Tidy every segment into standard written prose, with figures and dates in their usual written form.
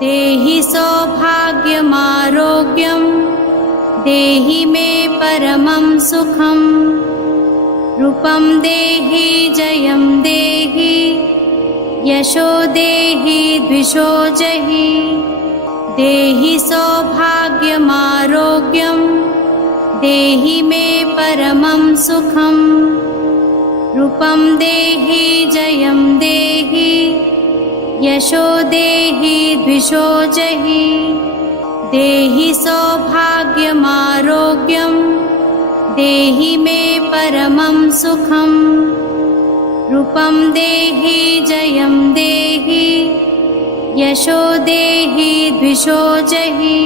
देहि सौभाग्यमारोग्यं देहि मे परमं सुखं रूपं देहि जयं देहि यशो देहि द्विषो जहि देहि सौभाग्यमारोग्यं देहि मे परमं सुखं रूपं देहि जयं देहि यशो देहि द्विषो जहि देहि सौभाग्यमारोग्यं देहि मे परमं सुखं रूपं देहि जयं देहि यशो देहि द्विषो जहि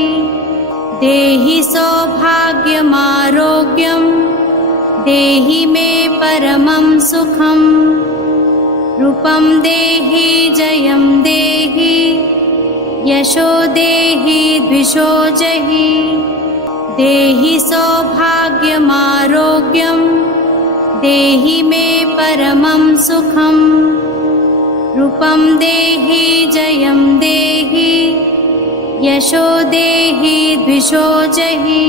देहि सौभाग्यमारोग्यं देहि मे परमं सुखं रूपं देहि जयं देहि यशो देहि द्विषो जहि देहि सौभाग्यमारोग्यं देहि मे परमं सुखं रूपं देहि जयं देहि यशो देहि द्विषो जहि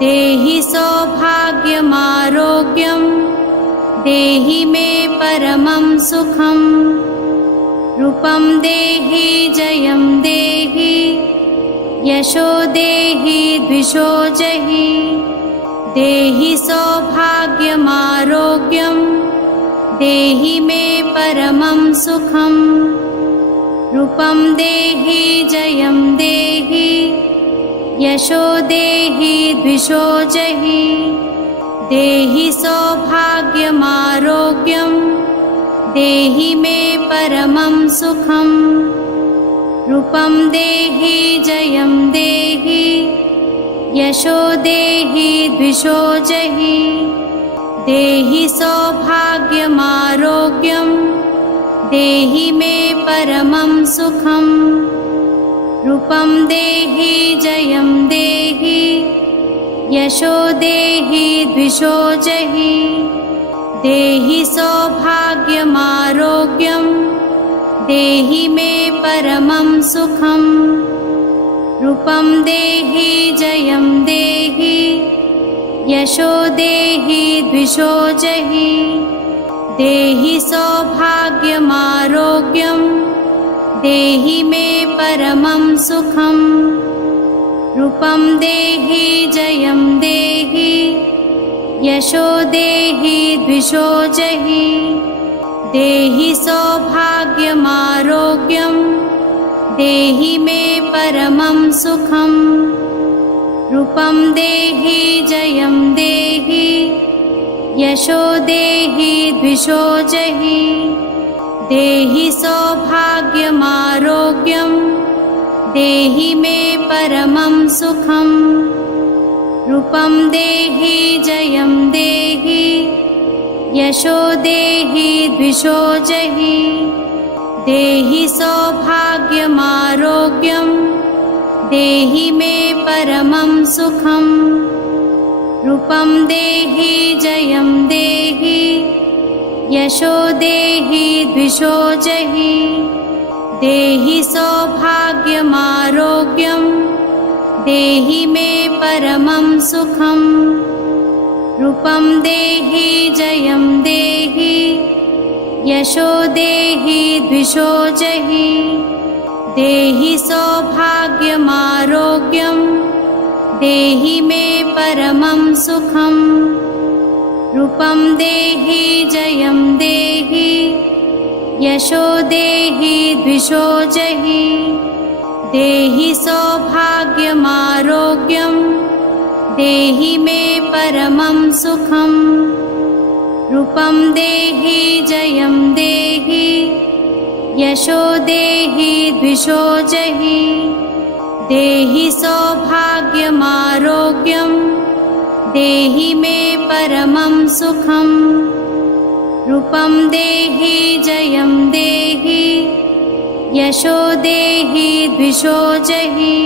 देहि सौभाग्यमारोग्यं देहि मे परमं सुखं रूपं देहि जयं देहि यशो देहि द्विषो जहि देहि सौभाग्यमारोग्यं देहि मे परमं सुखं रूपं देहि जयं देहि यशो देहि द्विषो जहि देहि सौभाग्यमारोग्यं देहि मे परमं सुखं रूपं देहि जयं देहि यशो देहि द्विषो जहि देहि सौभाग्यमारोग्यं देहि मे परमं सुखं रूपं देहि जयं देहि यशो देहि द्विषो जहि देहि सौभाग्यमारोग्यं देहि मे परमं सुखं रूपं देहि जयं देहि यशो देहि द्विषो जहि देहि सौभाग्यमारोग्यं देहि मे परमं सुखं रूपं देहि जयं देहि यशो देहि द्विषो जहि देहि सौभाग्यमारोग्यं देहि मे परमं सुखं रूपं देहि जयं देहि यशो देहि द्विषो जहि देहि सौभाग्यमारोग्यं देहि मे परमं सुखं रूपं देहि जयं देहि यशो देहि द्विषो जहि देहि सौभाग्यमारोग्यं देहि मे परमं सुखं रूपं देहि जयं देहि यशो देहि द्विषो जहि देहि सौभाग्यमारोग्यं देहि मे परमं सुखं रूपं देहि जयं देहि यशो देहि द्विषो जहि देहि सौभाग्यमारोग्यं देहि मे परमं सुखं रूपं देहि जयं देहि यशो देहि द्विषो जहि देहि सौभाग्यमारोग्यं देहि मे परमं सुखं रूपं देहि जयं देहि यशो देहि द्विषो जहि देहि सौभाग्यमारोग्यं देहि मे परमं सुखं रूपं देहि जयं देहि यशो देहि द्विषो जहि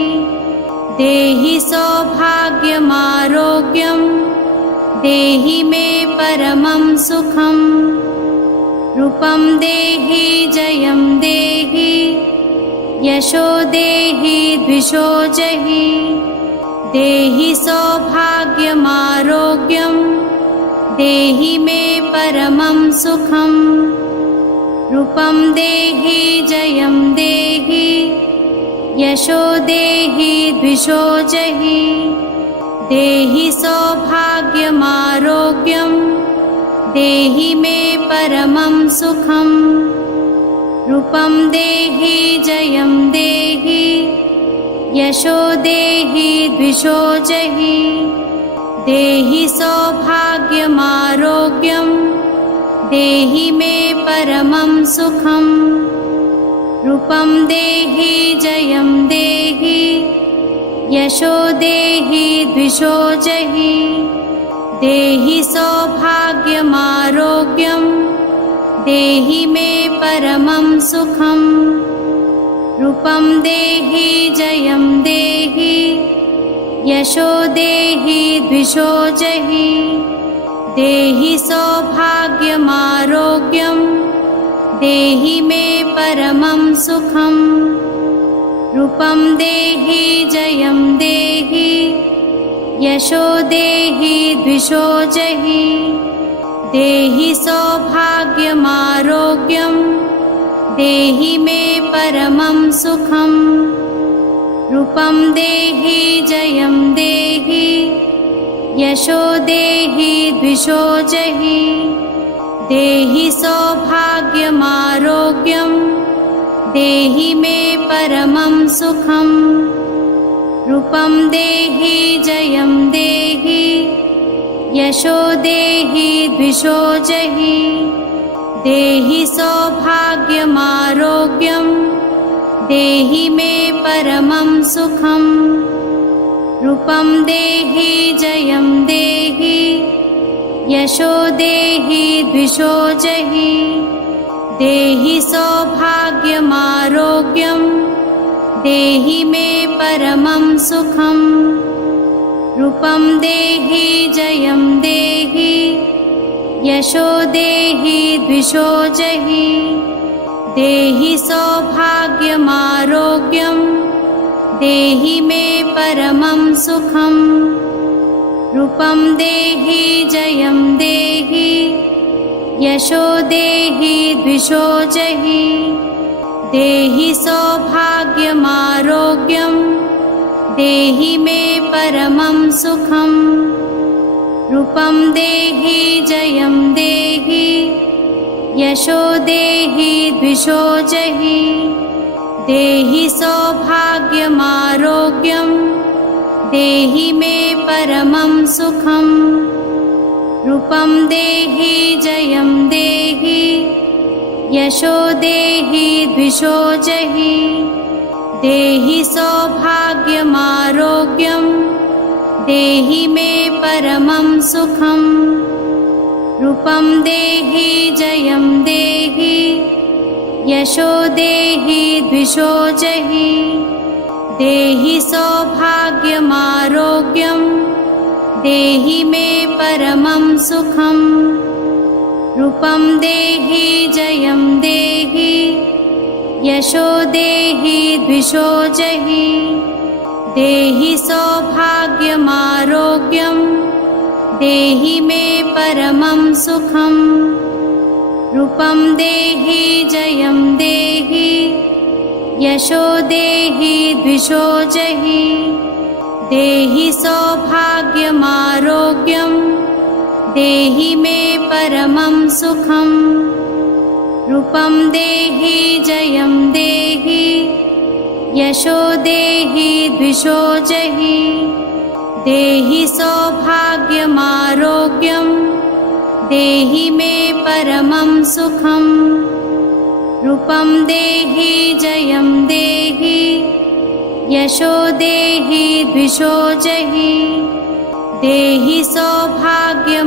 देहि सौभाग्यमारोग्यं देहि मे परमं सुखं रूपं देहि जयं देहि यशो देहि द्विषो जहि देहि सौभाग्यमारोग्यं देहि मे परमं सुखं रूपं देहि जयं देहि यशो देहि द्विषो जहि देहि सौभाग्यमारोग्यं देहि मे परमं सुखं रूपं देहि जयं देहि यशो देहि द्विषो जहि देहि सौभाग्यमारोग्यं देहि मे परमं सुखं रूपं देहि जयं देहि यशो देहि द्विषो जहि देहि सौभाग्यमारोग्यं देहि मे परमं सुखं रूपं देहि जयं देहि यशो देहि द्विषो जहि देहि सौभाग्यमारोग्यं देहि मे परमं सुखं रूपं देहि जयं देहि यशो देहि द्विषो जहि देहि सौभाग्यमारोग्यं देहि मे परमं सुखं रूपं देहि जयं देहि यशो देहि द्विषो जहि देहि सौभाग्यमारोग्यं देहि मे परमं सुखं रूपं देहि जयं देहि यशो देहि द्विषो जहि देहि सौभाग्यमारोग्यं देहि मे परमं सुखं रूपं देहि जयं देहि यशो देहि द्विषो जहि देहि सौभाग्यमारोग्यं देहि मे परमं सुखं रूपं देहि जयं देहि यशो देहि द्विषो जहि देहि सौभाग्यमारोग्यं देहि मे परमं सुखं रूपं देहि जयं देहि यशो देहि द्विषो जहि देहि सौभाग्यमारोग्यं देहि मे परमं सुखं रूपं देहि जयं देहि यशो देहि द्विषो जहि देहि सौभाग्यमारोग्यं देहि मे परमं सुखं रूपं देहि जयं देहि यशो देहि द्विषो जहि देहि सौभाग्यमारोग्यं देहि मे परमं सुखं रूपं देहि जयं देहि यशो देहि द्विषो जहि देहि सौभाग्यमारोग्यं देहि मे परमं सुखं रूपं देहि जयं देहि यशो देहि द्विषो जहि देहि सौभाग्यमारोग्यं देहि मे परमं सुखं रूपं देहि जयं देहि यशो देहि द्विषो जहि देहि सौभाग्यमारोग्यं देहि मे परमं सुखं रूपं देहि जयं देहि यशो देहि द्विषो जहि देहि सौभाग्यमारोग्यं देहि मे परमं सुखं रूपं देहि जयं देहि यशो देहि द्विषो जहि देहि सौभाग्यमारोग्यं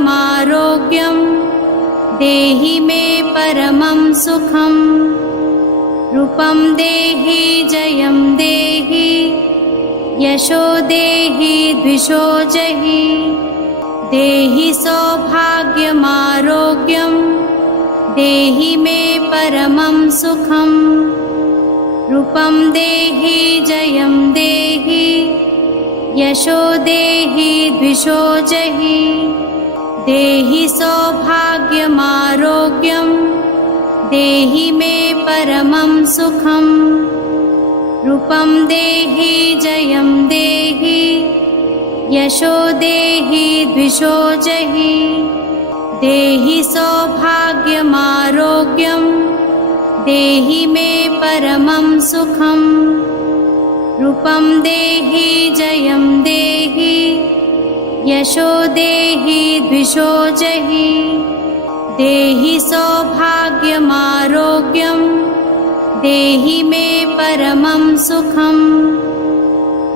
देहि मे परमं सुखं रूपं देहि जयं देहि यशो देहि द्विषो जहि देहि सौभाग्यमारोग्यं देहि मे परमं सुखं रूपं देहि जयं देहि यशो देहि द्विषो जहि देहि सौभाग्यमारोग्यं देहि मे परमं सुखं रूपं देहि जयं देहि यशो देहि द्विषो जहि देहि सौभाग्यमारोग्यं देहि मे परमं सुखं रूपं देहि जयं देहि यशो देहि द्विषो जहि देहि सौभाग्यमारोग्यं देहि मे परमं सुखं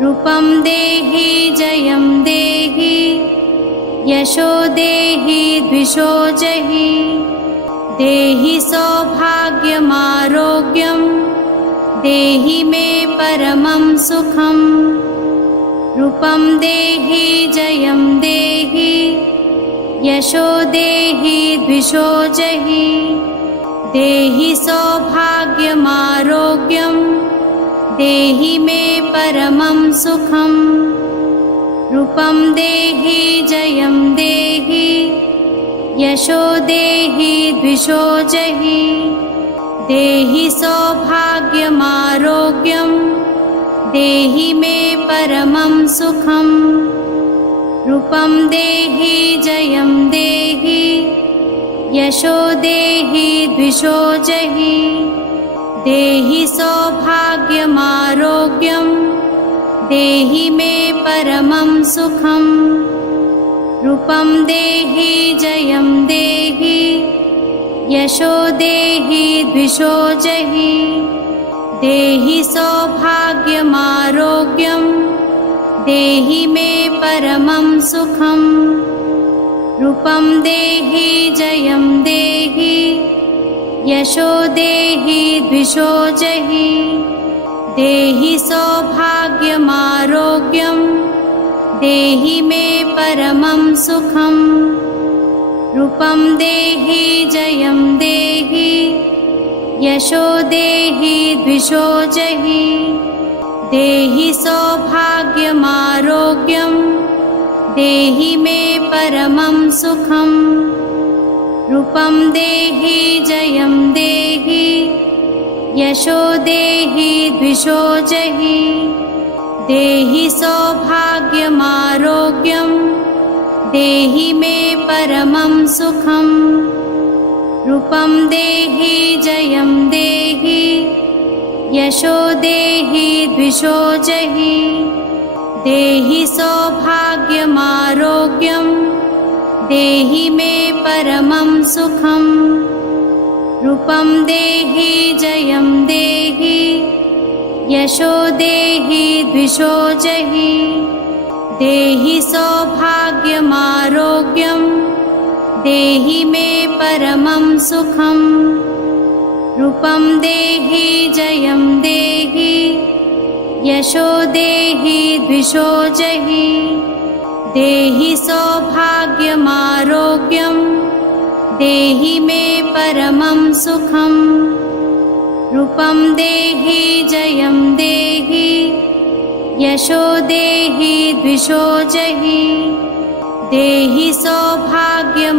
रूपं देहि जयं देहि यशो देहि द्विषो जहि देहि सौभाग्यमारोग्यं देहि मे परमं सुखं रूपं देहि जयं देहि यशो देहि द्विषो जहि देहि सौभाग्यमारोग्यं देहि मे परमं सुखं रूपं देहि जयं देहि यशो देहि द्विषो जहि देहि सौभाग्यमारोग्यं देहि मे परमं सुखं रूपं देहि जयं देहि यशो देहि द्विषो जहि देहि सौभाग्यमारोग्यं देहि मे परमं सुखं रूपं देहि जयं देहि यशो देहि द्विषो जहि देहि सौभाग्यमारोग्यं देहि मे परमं सुखं रूपं देहि जयं देहि यशो देहि द्विषो जहि देहि सौभाग्यमारोग्यं देहि मे परमं सुखं रूपं देहि जयं देहि यशो देहि द्विषो जहि देहि सौभाग्यमारोग्यं देहि मे परमं सुखं रूपं देहि जयं देहि यशो देहि द्विषो जहि देहि सौभाग्यमारोग्यं देहि मे परमं सुखं रूपं देहि जयं देहि यशो देहि द्विषो जहि देहि सौभाग्यमारोग्यं देहि मे परमं सुखं रूपं देहि जयं देहि यशो देहि द्विषो जहि देहि सौभाग्यमारोग्यं देहि मे परमं सुखं रूपं देहि जयं देहि यशो देहि द्विषो जहि देहि सौभाग्यमारोग्यं देहि मे परमं सुखं रूपं देहि जयं देहि यशो देहि द्विषो जहि देहि सौभाग्यमारोग्यं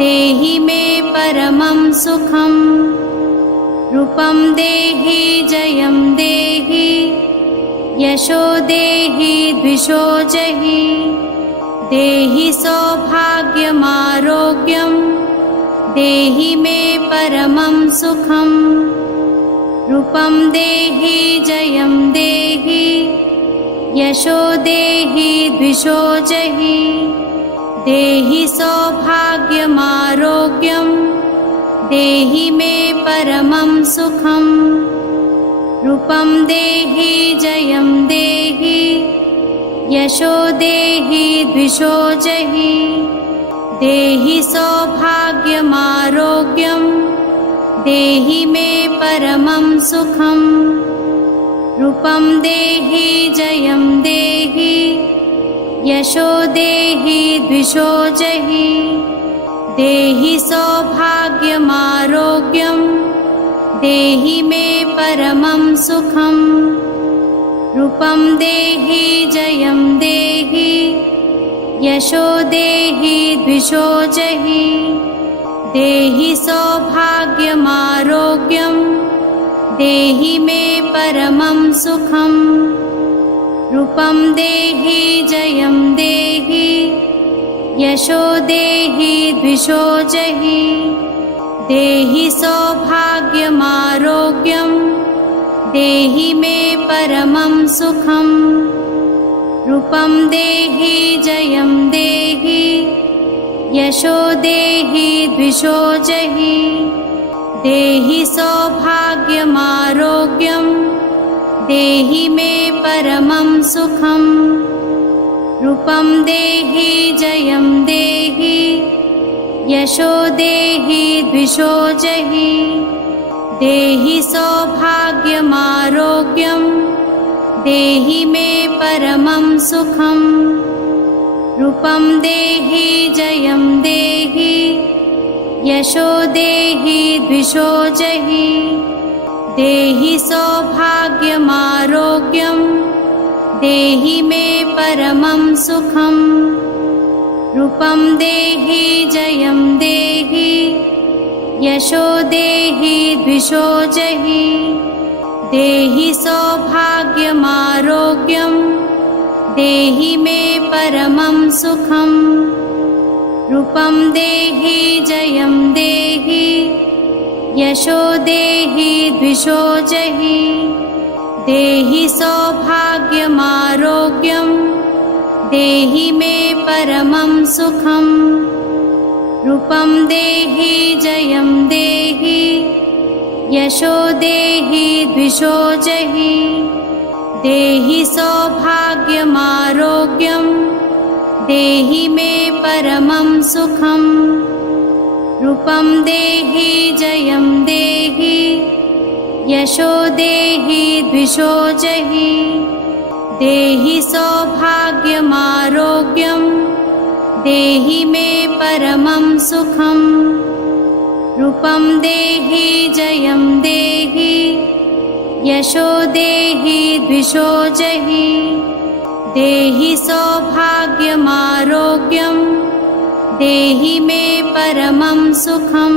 देहि मे परमं सुखं रूपं देहि जयं देहि यशो देहि द्विषो जहि देहि सौभाग्यमारोग्यं देहि मे परमं सुखं रूपं देहि जयं देहि यशो देहि द्विषो जहि देहि सौभाग्यमारोग्यं देहि मे परमं सुखं रूपं देहि जयं देहि यशो देहि द्विषो जहि देहि सौभाग्यमारोग्यं देहि मे परमं सुखं रूपं देहि जयं देहि यशो देहि द्विषो जहि देहि सौभाग्यमारोग्यं देहि मे परमं सुखं रूपं देहि जयं देहि यशो देहि द्विषो जहि देहि सौभाग्यमारोग्यं देहि मे परमं सुखं रूपं देहि जयं देहि यशो देहि द्विषो जहि देहि सौभाग्यमारोग्यं देहि मे परमं सुखं रूपं देहि जयं देहि यशो देहि द्विषो जहि देहि सौभाग्यमारोग्यं देहि मे परमं सुखं रूपं देहि जयं देहि यशो देहि द्विषो जहि देहि सौभाग्यमारोग्यं देहि मे परमं सुखं रूपं देहि जयं देहि यशो देहि द्विषो जहि देहि सौभाग्यमारोग्यं देहि मे परमं सुखं रूपं देहि जयं देहि यशो देहि द्विषो जहि देहि सौभाग्यमारोग्यं देहि मे परमं सुखं रूपं देहि जयं देहि यशो देहि द्विषो जहि देहि सौभाग्यमारोग्यं देहि मे परमं सुखं रूपं देहि जयं देहि यशो देहि द्विषो जहि देहि सौभाग्यमारोग्यं देहि मे परमं सुखं रूपं देहि जयं देहि यशो देहि द्विषो जहि देहि सौभाग्यमारोग्यं देहि मे परमं सुखं रूपं देहि जयं देहि यशो देहि द्विषो जहि देहि सौभाग्यमारोग्यं देहि मे परमं सुखं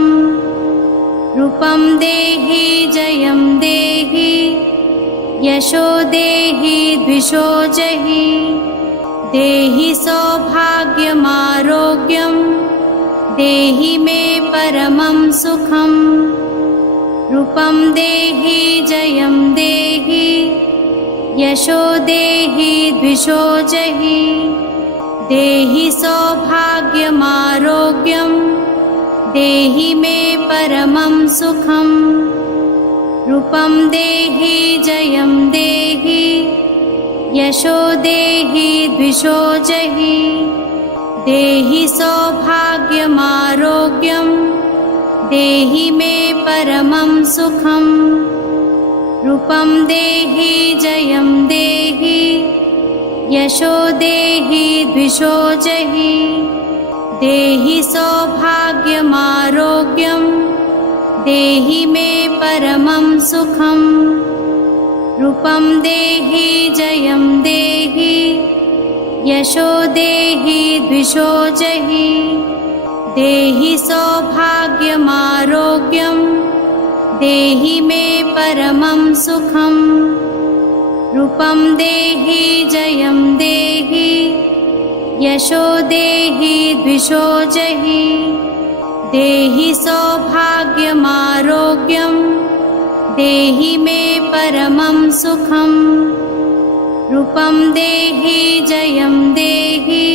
रूपं देहि जयं देहि यशो देहि द्विषो जहि देहि सौभाग्यमारोग्यं देहि मे परमं सुखं रूपं देहि जयं देहि यशो देहि द्विषो जहि देहि सौभाग्यमारोग्यं देहि मे परमं सुखं रूपं देहि जयं देहि यशो देहि द्विषो जहि देहि सौभाग्यमारोग्यं देहि मे परमं सुखं रूपं देहि जयं देहि यशो देहि द्विषो जहि देहि सौभाग्यमारोग्यं देहि मे परमं सुखं रूपं देहि जयं देहि यशो देहि द्विषो जहि देहि सौभाग्यमारोग्यं देहि मे परमं सुखं रूपं देहि जयं देहि यशो देहि द्विषो जहि देहि सौभाग्यमारोग्यं देहि मे परमं सुखं रूपं देहि जयं देहि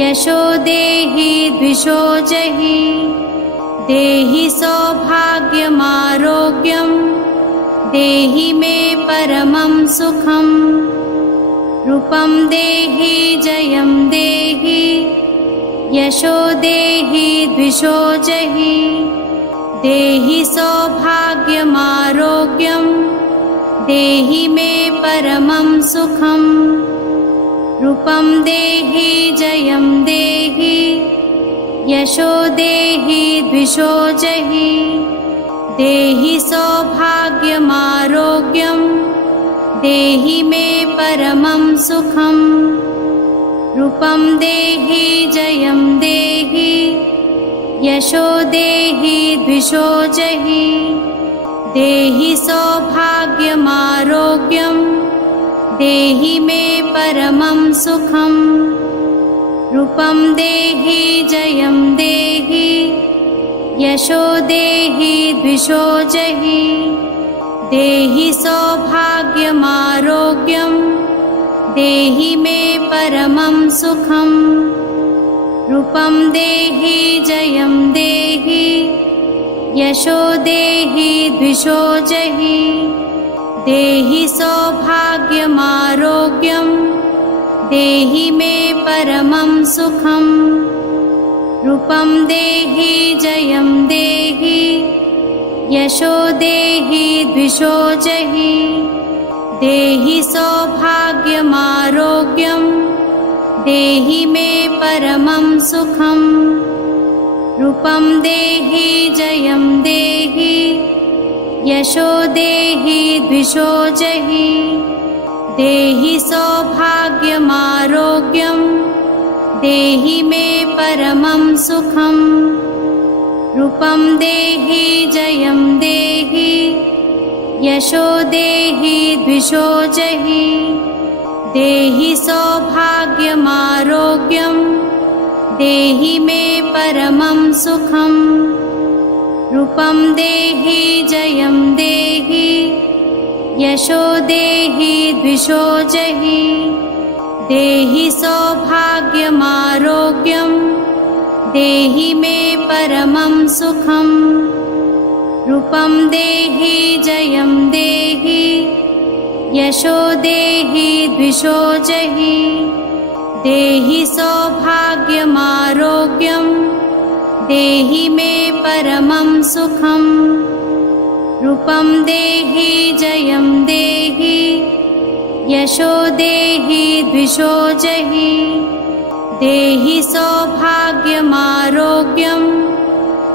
यशो देहि द्विषो जहि देहि सौभाग्यमारोग्यं देहि मे परमं सुखं रूपं देहि जयं देहि यशो देहि द्विषो जहि देहि सौभाग्यमारोग्यं देहि मे परमं सुखं रूपं देहि जयं देहि यशो देहि द्विषो जहि देहि सौभाग्यमारोग्यं देहि मे परमं सुखं रूपं देहि जयं देहि यशो देहि द्विषो जहि देहि सौभाग्यमारोग्यं देहि मे परमं सुखं रूपं देहि जयं देहि यशो देहि द्विषो जहि देहि सौभाग्यमारोग्यं देहि मे परमं सुखं रूपं देहि जयं देहि यशो देहि द्विषो जहि देहि सौभाग्यमारोग्यं देहि मे परमं सुखं रूपं देहि जयं देहि यशो देहि द्विषो जहि देहि सौभाग्यमारोग्यं देहि मे परमं सुखं रूपं देहि जयं देहि यशो देहि द्विषो जहि देहि सौभाग्यमारोग्यं देहि मे परमं सुखं रूपं देहि जयं देहि यशो देहि द्विषो जहि देहि सौभाग्यमारोग्यं देहि मे परमं सुखं रूपं देहि जयं देहि यशो देहि द्विषो जहि देहि सौभाग्यमारोग्यं देहि मे परमं सुखं रूपं देहि जयं देहि यशो देहि द्विषो जहि देहि सौभाग्यमारोग्यं देहि मे परमं सुखं रूपं देहि जयं देहि यशो देहि द्विषो जहि देहि सौभाग्यमारोग्यं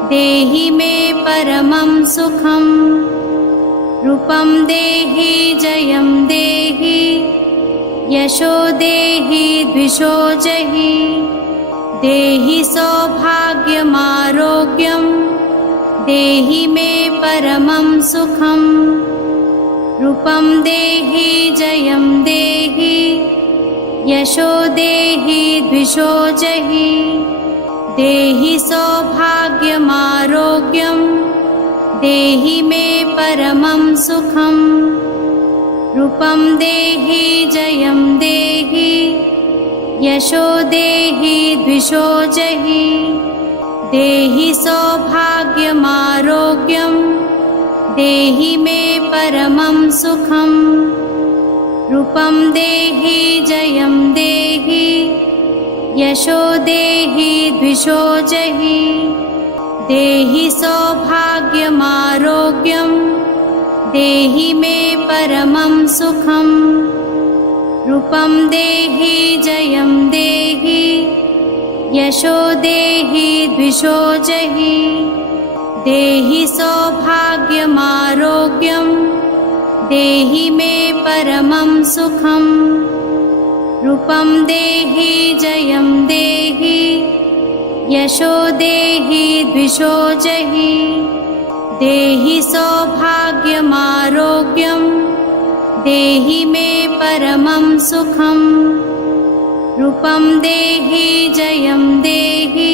देहि मे परमं सुखं रूपं देहि जयं देहि यशो देहि द्विषो जहि देहि सौभाग्यमारोग्यं देहि मे परमं सुखं रूपं देहि जयं देहि यशो देहि द्विषो जहि देहि सौभाग्यमारोग्यं देहि मे परमं सुखं रूपं देहि जयं देहि यशो देहि द्विषो जहि देहि सौभाग्यमारोग्यं देहि मे परमं सुखं रूपं देहि जयं देहि यशो देहि द्विषो जहि देहि सौभाग्यमारोग्यं देहि मे परमं सुखं रूपं देहि जयं देहि यशो देहि द्विषो जहि देहि सौभाग्यमारोग्यं देहि मे परमं सुखं रूपं देहि जयं देहि यशो देहि द्विषो जहि देहि सौभाग्यमारोग्यं देहि मे परमं सुखं रूपं देहि जयं देहि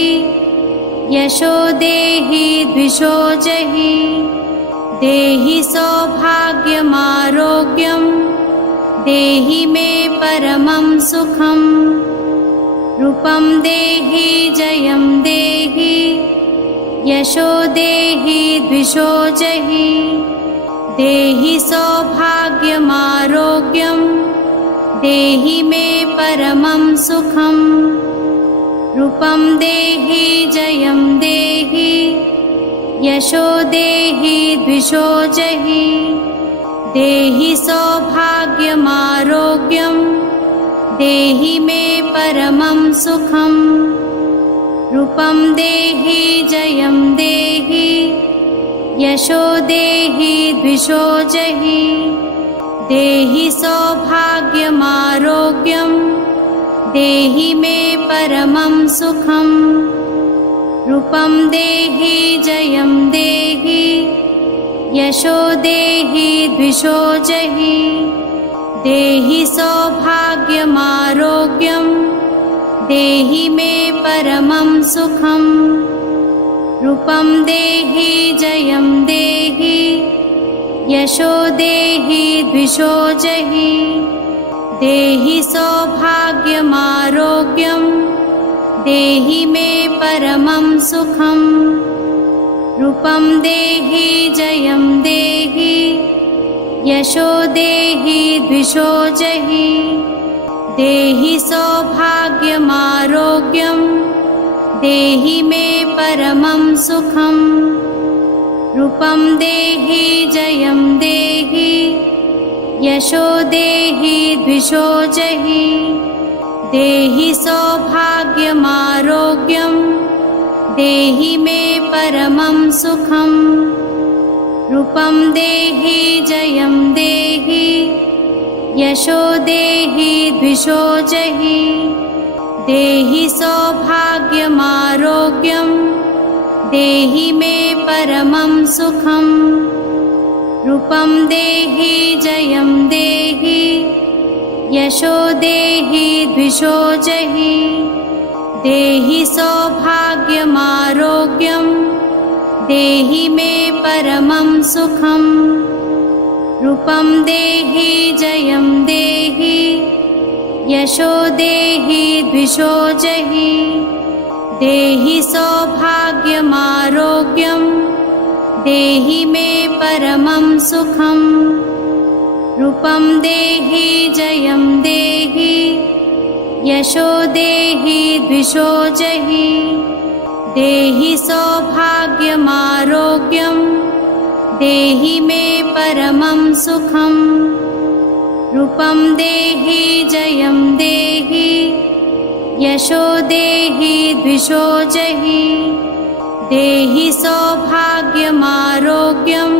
यशो देहि द्विषो जहि देहि सौभाग्यमारोग्यं देहि मे परमं सुखं रूपं देहि जयं देहि यशो देहि द्विषो जहि देहि सौभाग्यमारोग्यं देहि मे परमं सुखं रूपं देहि जयं देहि यशो देहि द्विषो जहि देहि सौभाग्यमारोग्यं देहि मे परमं सुखं रूपं देहि जयं देहि यशो देहि द्विषो जहि देहि सौभाग्यमारोग्यं देहि मे परमं सुखं रूपं देहि जयं देहि यशो देहि द्विषो जहि देहि सौभाग्यमारोग्यं देहि मे परमं सुखं रूपं देहि जयं देहि यशो देहि द्विषो जहि देहि सौभाग्यमारोग्यं देहि मे परमं सुखं रूपं देहि जयं देहि यशो देहि द्विषो जहि देहि सौभाग्यमारोग्यं देहि मे परमं सुखं रूपं देहि जयं देहि यशो देहि द्विषो जहि देहि सौभाग्यमारोग्यं देहि मे परमं सुखं रूपं देहि जयं देहि यशो देहि द्विषो जहि देहि सौभाग्यमारोग्यं देहि मे परमं सुखं रूपं देहि जयं देहि यशो देहि द्विषो जहि देहि सौभाग्यमारोग्यं देहि मे परमं सुखं रूपं देहि जयं देहि यशो देहि द्विषो जहि देहि सौभाग्यमारोग्यं देहि मे परमं सुखं रूपं देहि जयं देहि यशो देहि द्विषो जहि देहि सौभाग्यमारोग्यं देहि मे परमं सुखं रूपं देहि जयं देहि यशो देहि द्विषो जहि देहि सौभाग्यमारोग्यं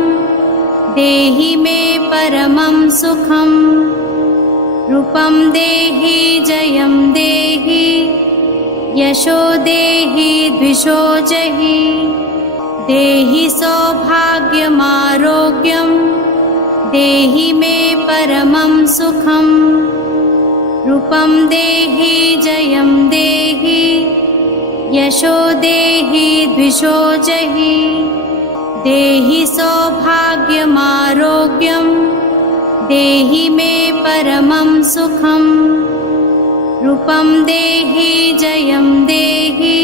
देहि मे परमं सुखं रूपं देहि जयं देहि यशो देहि द्विषो जहि देहि सौभाग्यमारोग्यं देहि मे परमं सुखं रूपं देहि जयं देहि यशो देहि द्विषो जहि देहि सौभाग्यमारोग्यं देहि मे परमं सुखं रूपं देहि जयं देहि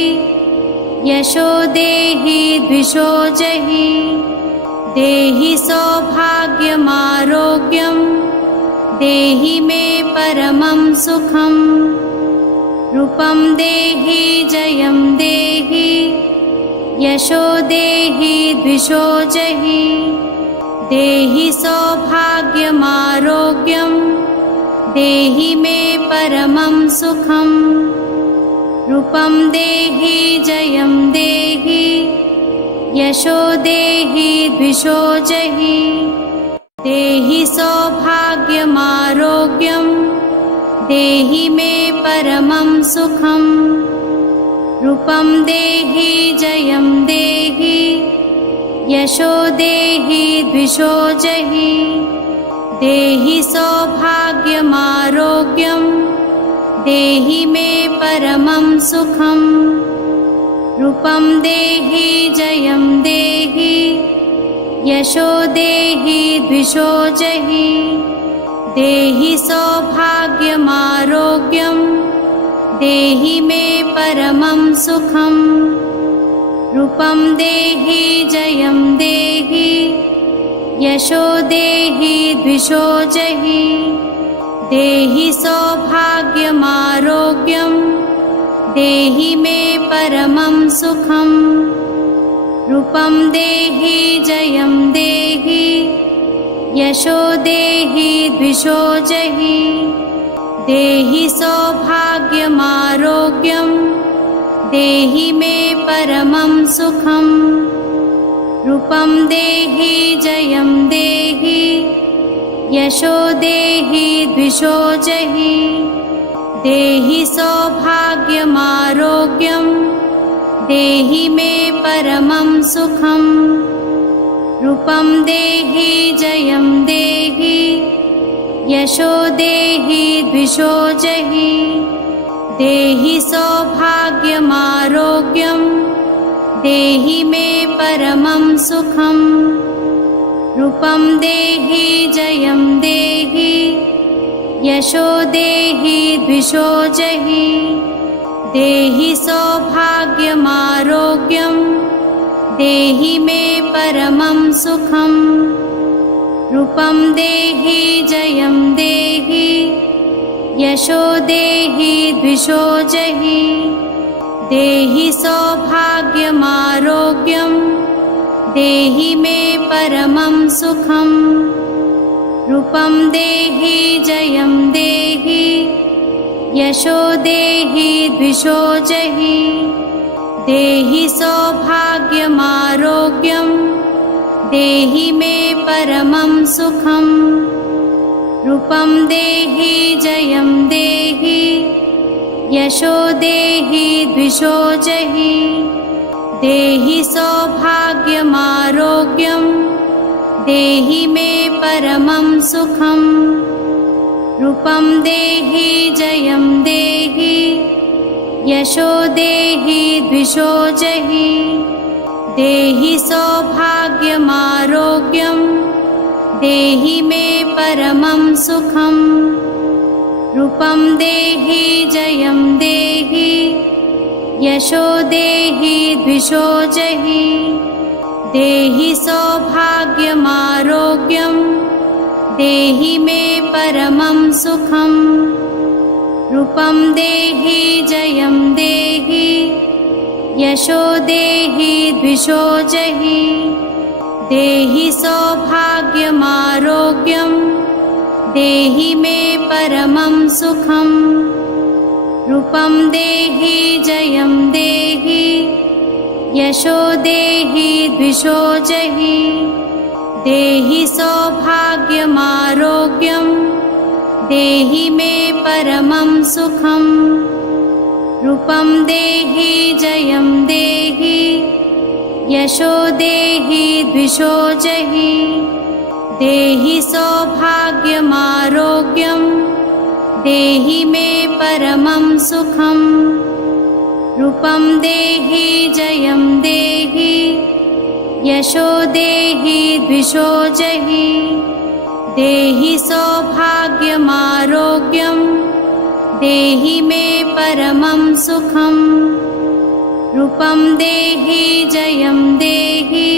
यशो देहि द्विषो जहि देहि सौभाग्यमारोग्यं देहि मे परमं सुखं रूपं देहि जयं देहि यशो देहि द्विषो जहि देहि सौभाग्यमारोग्यं देहि मे परमं सुखं रूपं देहि जयं देहि यशो देहि द्विषो जहि देहि सौभाग्यमारोग्यं देहि मे परमं सुखं रूपं देहि जयं देहि यशो देहि द्विषो जहि देहि सौभाग्यमारोग्यं देहि मे परमं सुखं रूपं देहि जयं देहि यशो देहि द्विषो जहि देहि सौभाग्यमारोग्यं देहि मे परमं सुखं रूपं देहि जयं देहि यशो देहि द्विषो जहि देहि सौभाग्यमारोग्यं देहि मे परमं सुखं रूपं देहि जयं देहि यशो देहि द्विषो जहि देहि सौभाग्यमारोग्यं देहि मे परमं सुखं रूपं देहि जयं देहि यशो देहि द्विषो जहि देहि सौभाग्यमारोग्यं देहि मे परमं सुखं रूपं देहि जयं देहि यशो देहि द्विषो जहि देहि सौभाग्यमारोग्यं देहि मे परमं सुखं रूपं देहि जयं देहि यशो देहि द्विषो जहि देहि सौभाग्यमारोग्यं देहि मे परमं सुखं रूपं देहि जयं देहि यशो देहि द्विषो जहि देहि सौभाग्यमारोग्यं देहि मे परमं सुखं रूपं देहि जयं देहि यशो देहि द्विषो जहि देहि सौभाग्यमारोग्यं देहि मे परमं सुखं रूपं देहि जयं देहि यशो देहि द्विषो जहि देहि सौभाग्यमारोग्यं देहि मे परमं सुखं रूपं देहि जयं देहि यशो देहि द्विषो जहि देहि सौभाग्यमारोग्यं देहि मे परमं सुखं रूपं देहि जयं देहि यशो देहि द्विषो जहि देहि सौभाग्यमारोग्यं देहि मे परमं सुखं रूपं देहि जयं देहि यशो देहि द्विषो जहि देहि सौभाग्यमारोग्यं देहि मे परमं सुखं रूपं देहि जयं देहि यशो देहि द्विषो जहि देहि सौभाग्यमारोग्यं देहि मे परमं सुखं रूपं देहि जयं देहि यशो देहि द्विषो जहि देहि सौभाग्यमारोग्यं देहि मे परमं सुखं रूपं देहि जयं देहि यशो देहि द्विषो जहि देहि सौभाग्यमारोग्यं देहि मे परमं सुखं रूपं देहि जयं देहि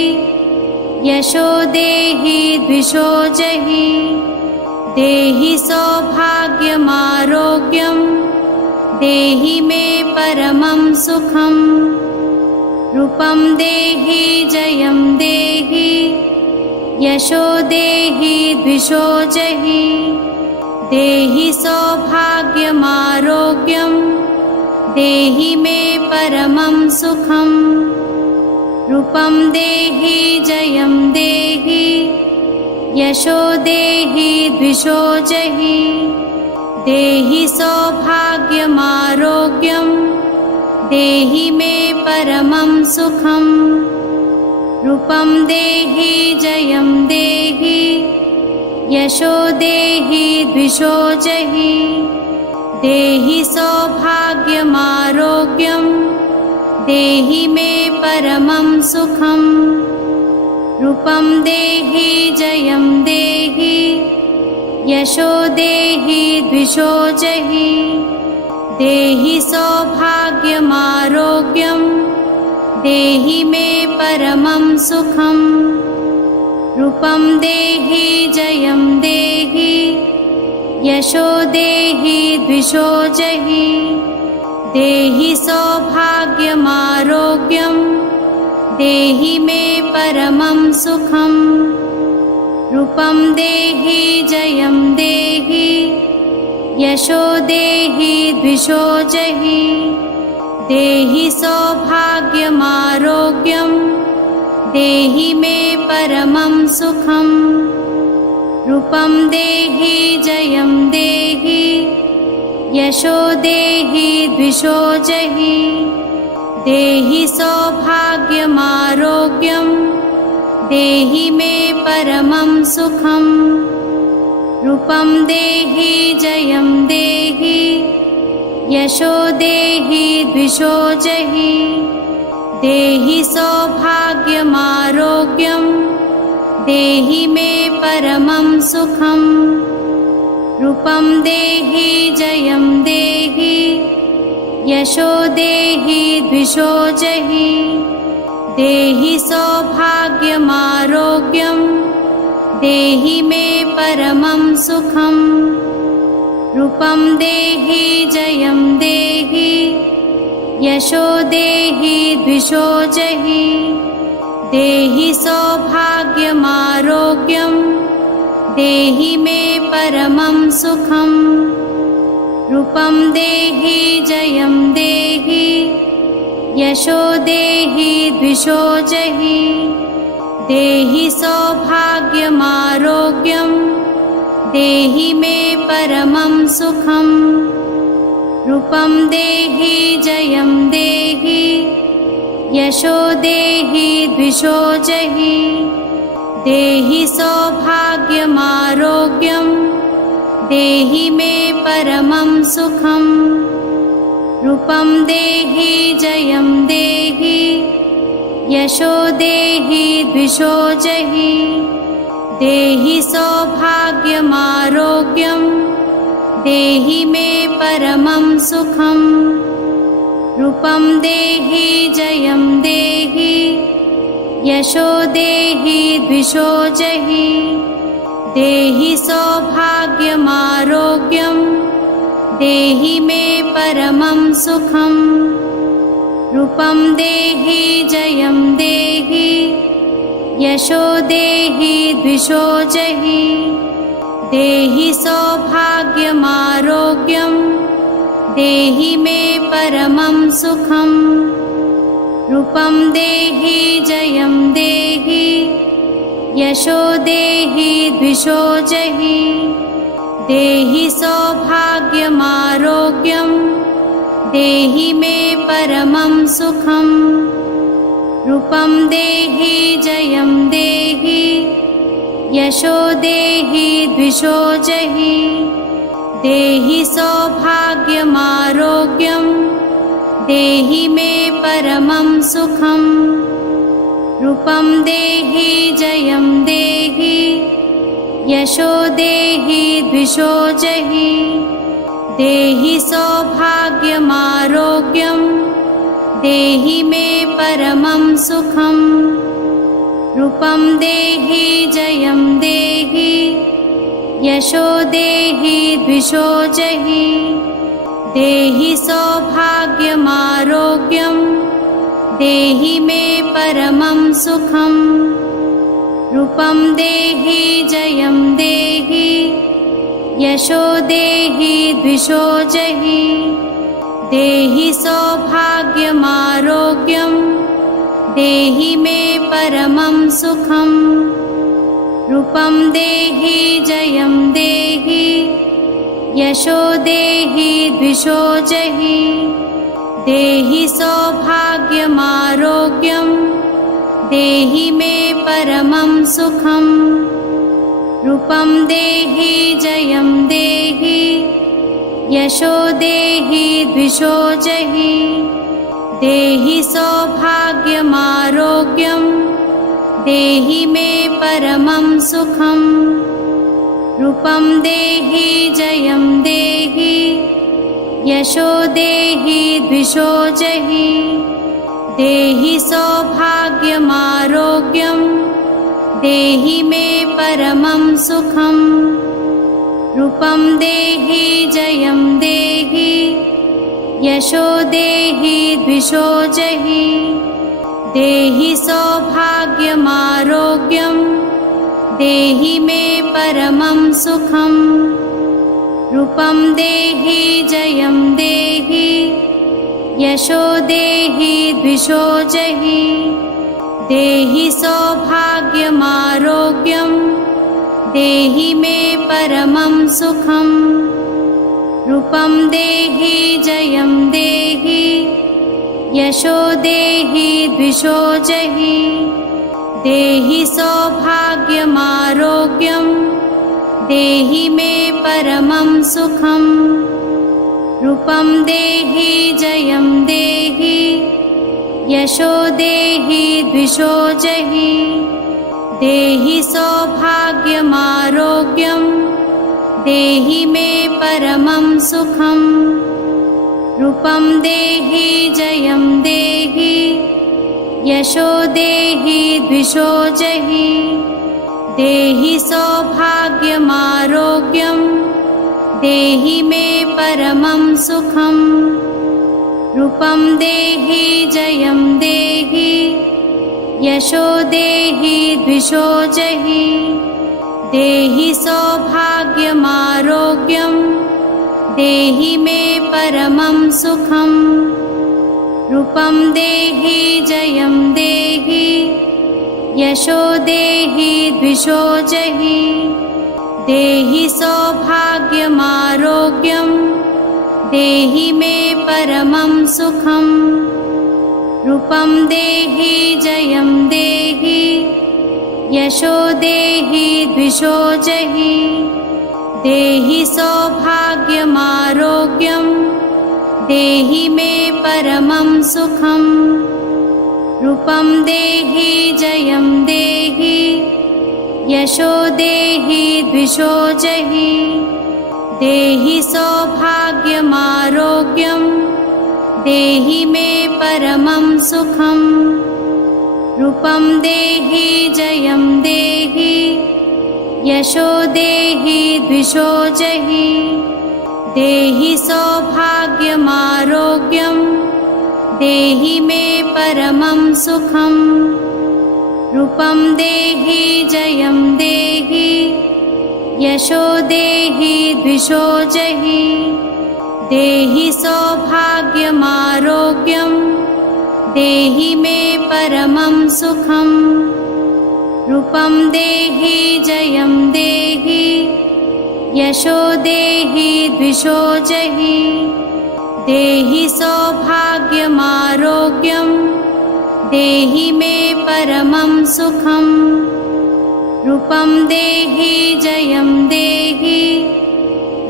यशो देहि द्विषो जहि देहि सौभाग्यमारोग्यं देहि मे परमं सुखं रूपं देहि जयं देहि यशो देहि द्विषो जहि देहि सौभाग्यमारोग्यं देहि मे परमं सुखं रूपं देहि जयं देहि यशो देहि द्विषो जहि देहि सौभाग्यमारोग्यं देहि मे परमं सुखं रूपं देहि जयं देहि यशो देहि द्विषो जहि देहि सौभाग्यमारोग्यं देहि मे परमं सुखं रूपं देहि जयं देहि यशो देहि द्विषो जहि देहि सौभाग्यमारोग्यं देहि मे परमं सुखं रूपं देहि जयं देहि यशो देहि द्विषो जहि देहि सौभाग्यमारोग्यं देहि मे परमं सुखं रूपं देहि जयं देहि यशो देहि द्विषो जहि देहि सौभाग्यमारोग्यं देहि मे परमं सुखं रूपं देहि जयं देहि यशो देहि द्विषो जहि देहि सौभाग्यमारोग्यं देहि मे परमं सुखं रूपं देहि जयं देहि यशो देहि द्विषो जहि देहि सौभाग्यमारोग्यं देहि मे परमं सुखं रूपं देहि जयं देहि यशो देहि द्विषो जहि देहि सौभाग्यमारोग्यं देहि मे परमं सुखं रूपं देहि जयं देहि यशो देहि द्विषो जहि देहि सौभाग्यमारोग्यं देहि मे परमं सुखं रूपं देहि जयं देहि यशो देहि द्विषो जहि देहि सौभाग्यमारोग्यं देहि मे परमं सुखं रूपं देहि जयं देहि यशो देहि द्विषो जहि देहि सौभाग्यमारोग्यं देहि मे परमं सुखं रूपं देहि जयं देहि यशो देहि द्विषो जहि देहि सौभाग्यमारोग्यं देहि मे परमं सुखं रूपं देहि जयं देहि यशो देहि द्विषो जहि देहि सौभाग्यमारोग्यं देहि मे परमं सुखं रूपं देहि जयं देहि यशो देहि द्विषो जहि देहि सौभाग्यमारोग्यं देहि मे परमं सुखं रूपं देहि जयं देहि यशो देहि द्विषो जहि देहि सौभाग्यमारोग्यं देहि मे परमं सुखं रूपं देहि जयं देहि यशो देहि द्विषो जहि देहि सौभाग्यमारोग्यं देहि मे परमं सुखं रूपं देहि जयं देहि यशो देहि द्विषो जहि देहि सौभाग्यमारोग्यं देहि मे परमं सुखं रूपं देहि जयं देहि यशो देहि द्विषो जहि देहि सौभाग्यमारोग्यं देहि मे परमं सुखं रूपं देहि जयं देहि यशो देहि द्विषो जहि देहि सौभाग्यमारोग्यं देहि मे परमं सुखं रूपं देहि जयं देहि यशो देहि द्विषो जहि देहि सौभाग्यमारोग्यं देहि मे परमं सुखं रूपं देहि जयं देहि यशो देहि द्विषो जहि देहि सौभाग्यमारोग्यं देहि मे परमं सुखं रूपं देहि जयं देहि यशो देहि द्विषो जहि देहि सौभाग्यमारोग्यं देहि मे परमं सुखं रूपं देहि जयं देहि यशो देहि द्विषो जहि देहि सौभाग्यमारोग्यं देहि मे परमं सुखं रूपं देहि जयं देहि यशो देहि द्विषो जहि देहि सौभाग्यमारोग्यं देहि मे परमं सुखं रूपं देहि जयं देहि यशो देहि द्विषो जहि देहि सौभाग्यमारोग्यं देहि मे परमं सुखं रूपं देहि जयं देहि यशो देहि द्विषो जहि देहि सौभाग्यमारोग्यं देहि मे परमं सुखं रूपं देहि जयं देहि यशो देहि द्विषो जहि देहि सौभाग्यमारोग्यं देहि मे परमं सुखं रूपं देहि जयं देहि यशो देहि द्विषो जहि देहि सौभाग्यमारोग्यं देहि मे परमं सुखं रूपं देहि जयं देहि यशो देहि द्विषो जहि देहि सौभाग्यमारोग्यं देहि मे परमं सुखं रूपं देहि जयं देहि यशो देहि द्विषो जहि देहि सौभाग्यमारोग्यं देहि मे परमं सुखं रूपं देहि जयं देहि यशो देहि द्विषो जहि देहि सौभाग्यमारोग्यं देहि मे परमं सुखं रूपं देहि जयं देहि यशो देहि द्विषो जहि देहि सौभाग्यमारोग्यं देहि मे परमं सुखं रूपं देहि जयं देहि यशो देहि द्विषो जहि देहि सौभाग्यमारोग्यं देहि मे परमं सुखं रूपं देहि जयं देहि यशो देहि द्विषो जहि देहि सौभाग्यमारोग्यं देहि मे परमं सुखं रूपं देहि जयं देहि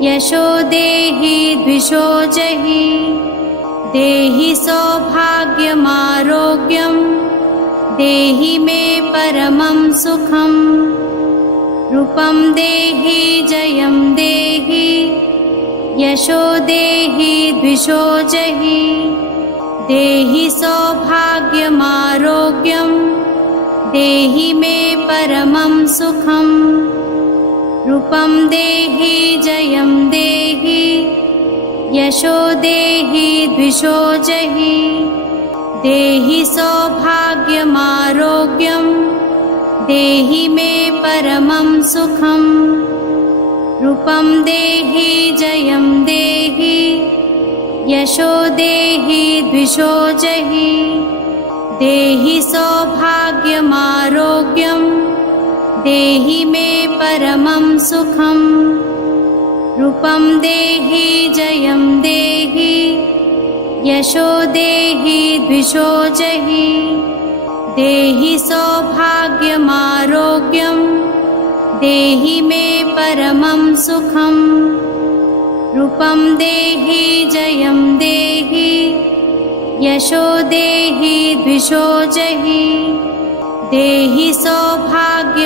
यशो देहि द्विषो जहि देहि सौभाग्यमारोग्यं देहि मे परमं सुखं रूपं देहि जयं देहि यशो देहि द्विषो जहि देहि सौभाग्यमारोग्यं देहि मे परमं सुखं रूपं देहि जयं देहि यशो देहि द्विषो जहि देहि सौभाग्यमारोग्यं देहि मे परमं सुखं रूपं देहि जयं देहि यशो देहि द्विषो जहि देहि सौभाग्यमारोग्यं देहि मे परमं सुखं रूपं देहि जयं देहि यशो देहि द्विषो जहि देहि सौभाग्यमारोग्यं देहि मे परमं सुखं रूपं देहि जयं देहि यशो देहि द्विषो जहि देहि सौभाग्यमारोग्यं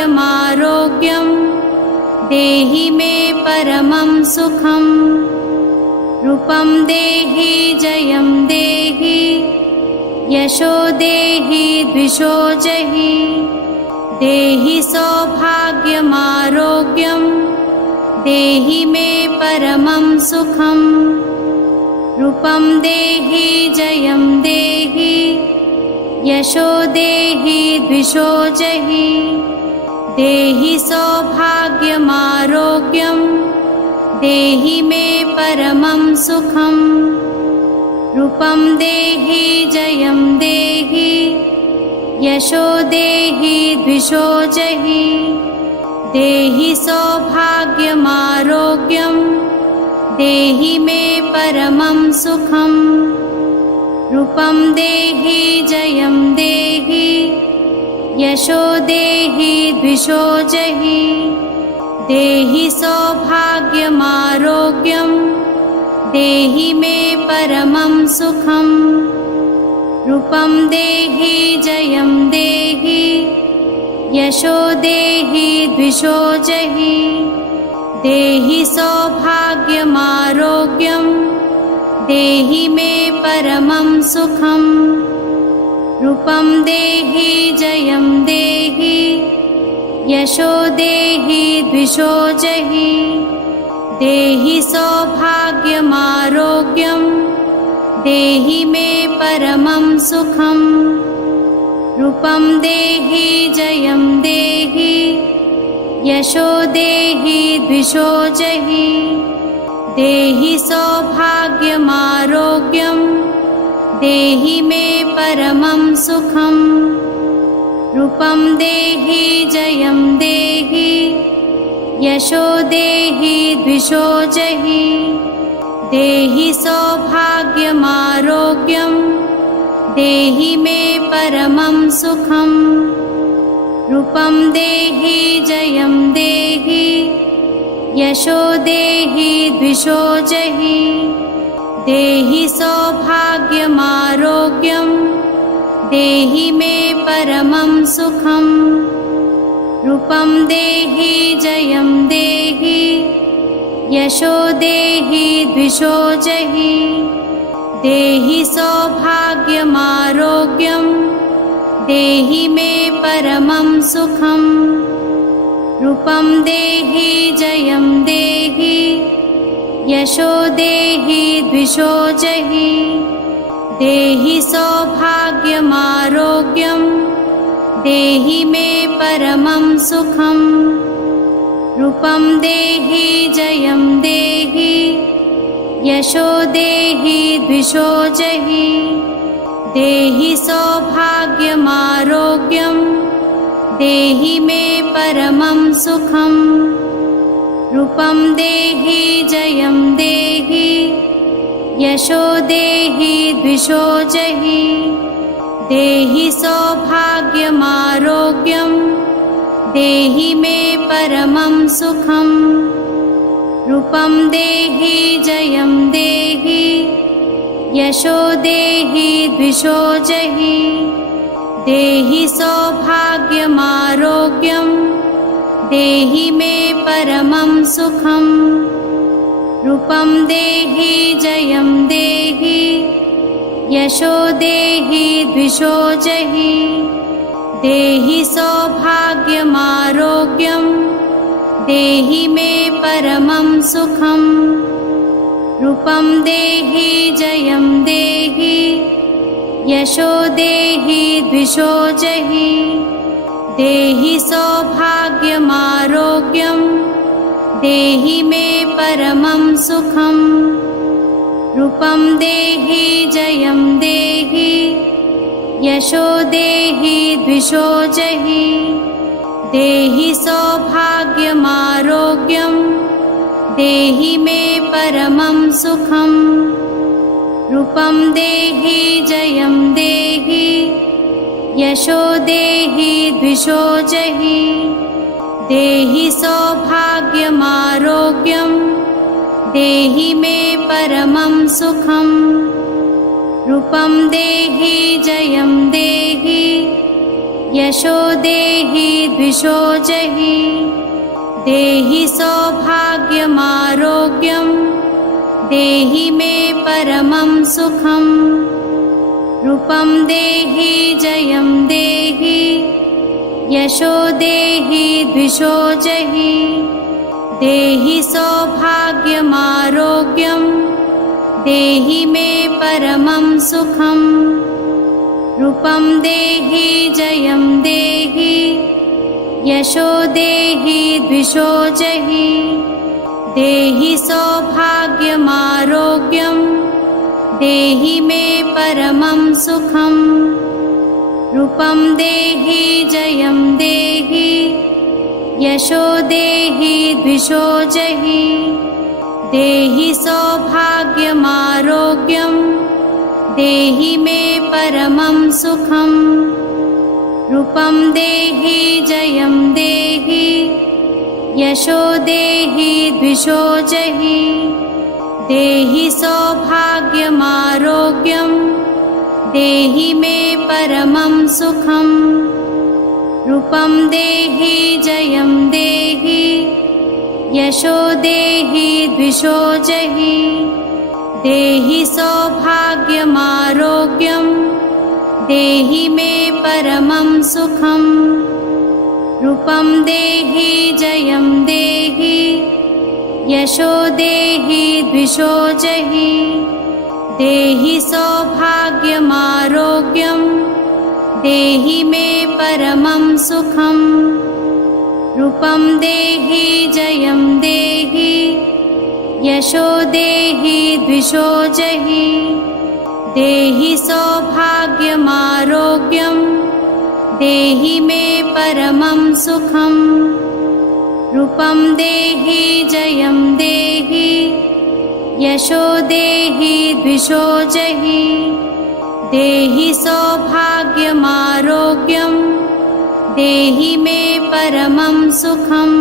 देहि मे परमं सुखं रूपं देहि जयं देहि यशो देहि द्विषो जहि देहि सौभाग्यमारोग्यं देहि मे परमं सुखं रूपं देहि जयं देहि यशो देहि द्विषो जहि देहि सौभाग्यमारोग्यं देहि मे परमं सुखं रूपं देहि जयं देहि यशो देहि द्विषो जहि देहि सौभाग्यमारोग्यं देहि मे परमं सुखं रूपं देहि जयं देहि यशो देहि द्विषो जहि देहि सौभाग्यमारोग्यं देहि मे परमं सुखं रूपं देहि जयं देहि यशो देहि द्विषो जहि देहि सौभाग्यमारोग्यं देहि मे परमं सुखं रूपं देहि जयं देहि यशो देहि द्विषो जहि देहि सौभाग्यमारोग्यं देहि मे परमं सुखं रूपं देहि जयं देहि यशो देहि द्विषो जहि देहि सौभाग्यमारोग्यं देहि मे परमं सुखं रूपं देहि जयं देहि यशो देहि द्विषो जहि देहि सौभाग्यमारोग्यं देहि मे परमं सुखं रूपं देहि जयं देहि यशो देहि द्विषो जहि देहि सौभाग्यमारोग्यं देहि मे परमं सुखं रूपं देहि जयं देहि यशो देहि द्विषो जहि देहि सौभाग्यमारोग्यं देहि मे परमं सुखं रूपं देहि जयं देहि यशो देहि द्विषो जहि देहि सौभाग्यमारोग्यं देहि मे परमं सुखं रूपं देहि जयं देहि यशो देहि द्विषो जहि देहि सौभाग्यमारोग्यं देहि मे परमं सुखं रूपं देहि जयं देहि यशो देहि द्विषो जहि देहि सौभाग्यमारोग्यं देहि मे परमं सुखं रूपं देहि जयं देहि यशो देहि द्विषो जहि देहि सौभाग्यमारोग्यं देहि मे परमं सुखं रूपं देहि जयं देहि यशो देहि द्विषो जहि देहि सौभाग्यमारोग्यं देहि मे परमं सुखं रूपं देहि जयं देहि यशो देहि द्विषो जहि देहि सौभाग्यमारोग्यं देहि मे परमं सुखं रूपं देहि जयं देहि यशो देहि द्विषो जहि देहि सौभाग्यमारोग्यं देहि मे परमं सुखं रूपं देहि जयं देहि यशो देहि द्विषो जहि देहि सौभाग्यमारोग्यं देहि मे परमं सुखं रूपं देहि जयं देहि यशो देहि द्विषो जहि देहि सौभाग्यमारोग्यं देहि मे परमं सुखं रूपं देहि जयं देहि यशो देहि द्विषो जहि देहि सौभाग्यमारोग्यं देहि मे परमं सुखं रूपं देहि जयं देहि यशो देहि द्विषो जहि देहि सौभाग्यमारोग्यं देहि मे परमं सुखं रूपं देहि जयं देहि यशो देहि द्विषो जहि देहि सौभाग्यमारोग्यं देहि मे परमं सुखं रूपं देहि जयं देहि यशो देहि द्विषो जहि देहि सौभाग्यमारोग्यं देहि मे परमं सुखं रूपं देहि जयं देहि यशो देहि द्विषो जहि देहि सौभाग्यमारोग्यं देहि मे परमं सुखं रूपं देहि जयं देहि यशो देहि द्विषो जहि देहि सौभाग्यमारोग्यं देहि मे परमं सुखं रूपं देहि जयं देहि यशो देहि द्विषो जहि देहि सौभाग्यमारोग्यं देहि मे परमं सुखं रूपं देहि जयं देहि यशो देहि द्विषो जहि देहि सौभाग्यमारोग्यं देहि मे परमं सुखं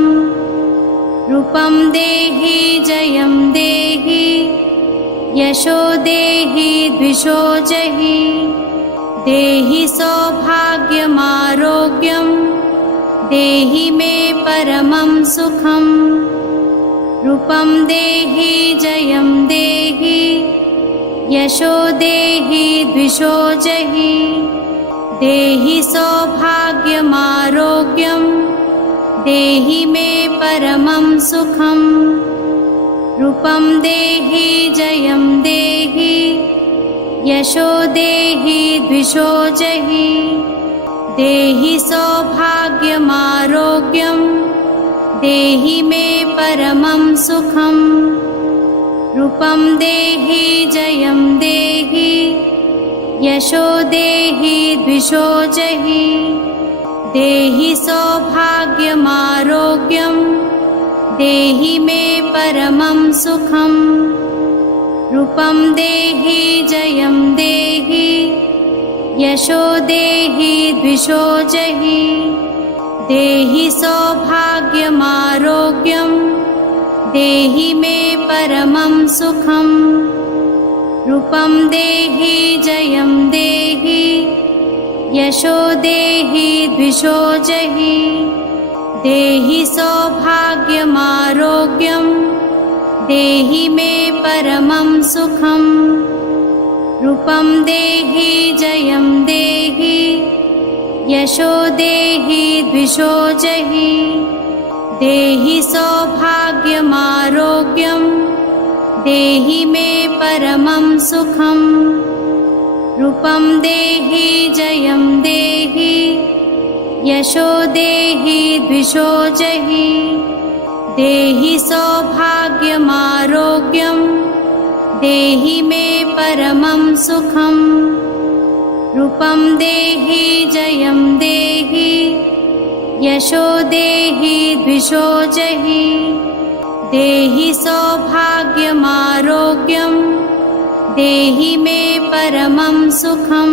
रूपं देहि जयं देहि यशो देहि द्विषो जहि देहि सौभाग्यमारोग्यं देहि मे परमं सुखं रूपं देहि जयं देहि यशो देहि द्विषो जहि देहि सौभाग्यमारोग्यं देहि मे परमं सुखं रूपं देहि जयं देहि यशो देहि द्विषो जहि देहि सौभाग्यमारोग्यं देहि मे परमं सुखं रूपं देहि जयं देहि यशो देहि द्विषो जहि देहि सौभाग्यमारोग्यं देहि मे परमं सुखं रूपं देहि जयं देहि यशो देहि द्विषो जहि देहि सौभाग्यमारोग्यं देहि मे परमं सुखं रूपं देहि जयं देहि यशो देहि द्विषो जहि देहि सौभाग्यमारोग्यं देहि मे परमं सुखं रूपं देहि जयं देहि यशो देहि द्विषो जहि देहि सौभाग्यमारोग्यं देहि मे परमं सुखं रूपं देहि जयं देहि यशो देहि द्विषो जहि देहि सौभाग्यमारोग्यं देहि मे परमं सुखं रूपं देहि जयं देहि यशो देहि द्विषो जहि देहि सौभाग्यमारोग्यं देहि मे परमं सुखं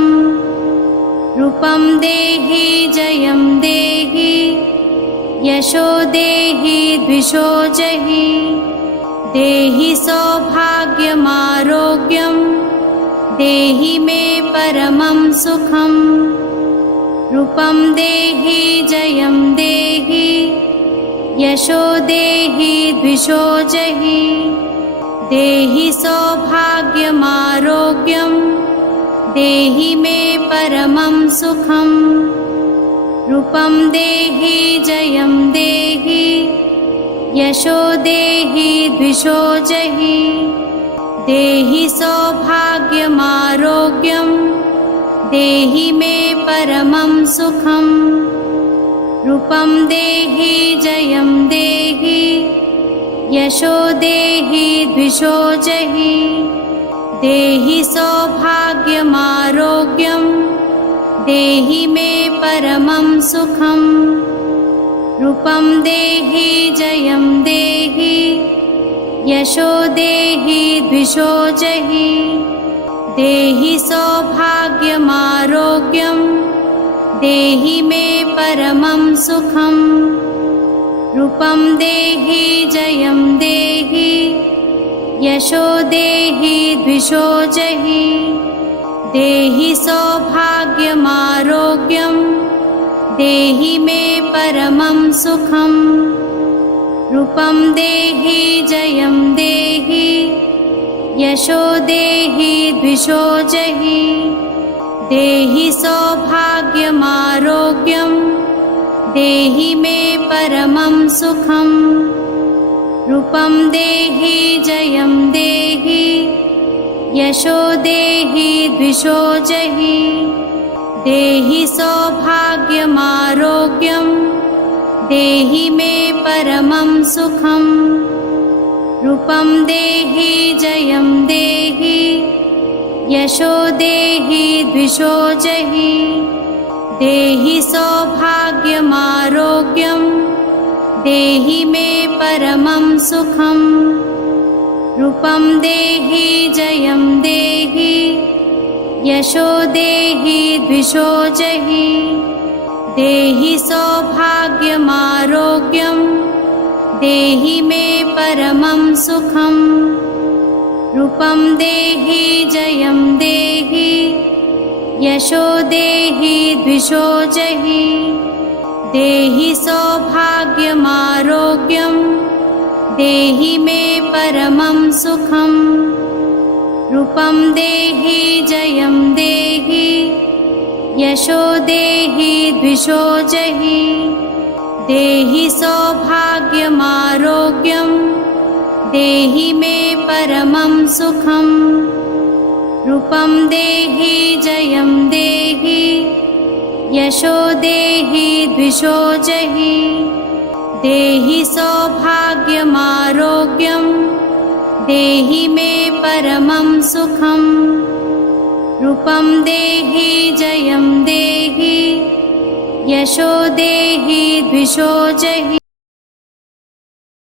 रूपं देहि जयं देहि यशो देहि द्विषो जहि देहि सौभाग्यमारोग्यं देहि मे परमं सुखं रूपं देहि जयं देहि यशो देहि द्विषो जहि देहि सौभाग्यमारोग्यं देहि मे परमं सुखं रूपं देहि जयं देहि यशो देहि द्विषो जहि देहि सौभाग्यमारोग्यं देहि मे परमं सुखं रूपं देहि जयं देहि यशो देहि द्विषो जहि देहि सौभाग्यमारोग्यं देहि मे परमं सुखं रूपं देहि जयं देहि यशो देहि द्विषो जहि देहि सौभाग्यमारोग्यं देहि मे परमं सुखं रूपं देहि जयं देहि यशो देहि द्विषो जहि देहि सौभाग्यमारोग्यं देहि मे परमं सुखं रूपं देहि जयं देहि यशो देहि द्विषो जहि देहि सौभाग्यमारोग्यं देहि मे परमं सुखं रूपं देहि जयं देहि यशो देहि द्विषो जहि देहि सौभाग्यमारोग्यं देहि मे परमं सुखं रूपं देहि जयं देहि यशो देहि द्विषो जहि देहि सौभाग्यमारोग्यं देहि मे परमं सुखं रूपं देहि जयं देहि यशो देहि द्विषो जहि देहि सौभाग्यमारोग्यं देहि मे परमं सुखं रूपं देहि जयं देहि यशो देहि द्विषो जहि देहि सौभाग्यमारोग्यं देहि मे परमं सुखं रूपं देहि जयं देहि यशो देहि द्विषो जहि देहि सौभाग्यमारोग्यं देहि मे परमं सुखं रूपं देहि जयं देहि यशो देहि द्विषो जहि देहि सौभाग्यमारोग्यं देहि मे परमं सुखं रूपं देहि जयं देहि यशो देहि द्विषो जहि